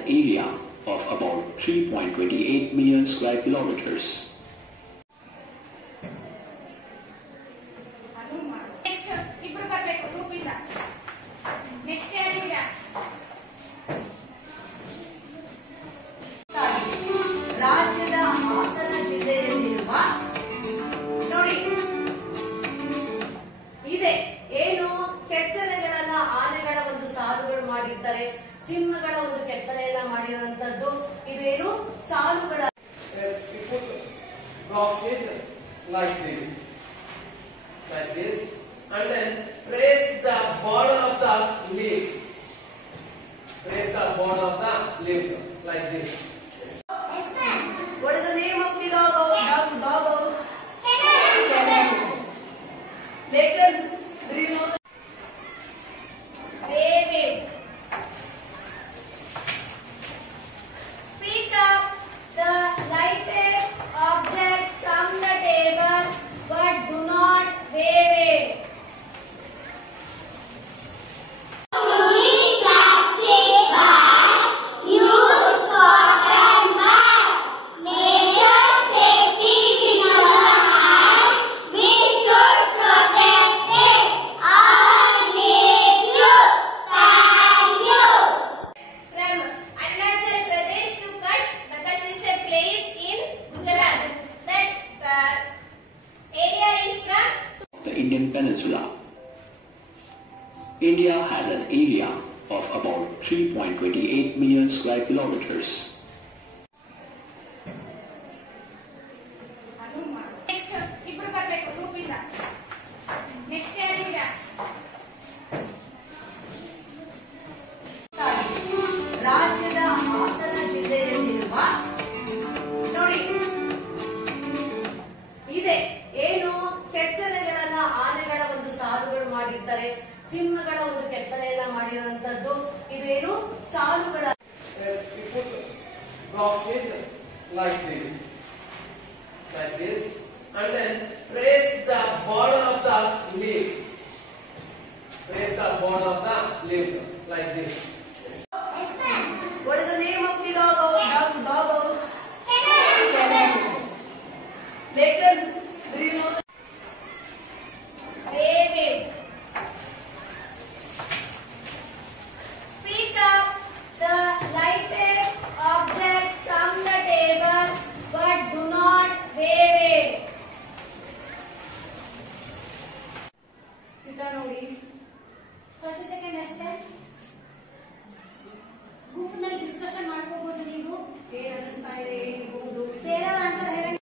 an area of about 3.28 million square kilometers. ರಾಜ್ಯದ ಹಾಸನ ಜಿಲ್ಲೆಯಲ್ಲಿರುವ ನೋಡಿ ಇದೆ ಏನು ಕೆತ್ತನೆಗಳನ್ನ ಆನೆಗಳ ಒಂದು ಸಾಲುಗಳು ಮಾಡಿರ್ತಾರೆ, ಸಿಂಹಗಳ ಒಂದು ಕೆತ್ತನೆ ಎಲ್ಲ ಮಾಡಿರುವಂತದ್ದು. ಇದೇನು ಸಾಲುಗಳ like this, and then trace the border of the leaf. Trace the border of the leaf like this. What is the name of the dog house? Laken, do you know? David, pick up the lightest object from the table, but do not wave it. The Indian Peninsula. India has an area of about 3.28 million square kilometers. ರಾಜ್ಯದ ಹಾಸನ ಜಿಲ್ಲೆಯಲ್ಲಿರುವ ನೋಡಿ ಇದೆ ಏನು ಕೆತ್ತನೆಗಳನ್ನ ಆನೆಗಳ ಒಂದು ಸಾಲುಗಳು ಮಾಡಿರ್ತಾರೆ, ಸಿಂಹಗಳ ಒಂದು ಕೆತ್ತನೆ ಎಲ್ಲ ಮಾಡಿರುವಂತದ್ದು. ಇದೇನು ಸಾಲುಗಳ Like this, and then trace the border of the leaf. Trace the border of the leaf like this.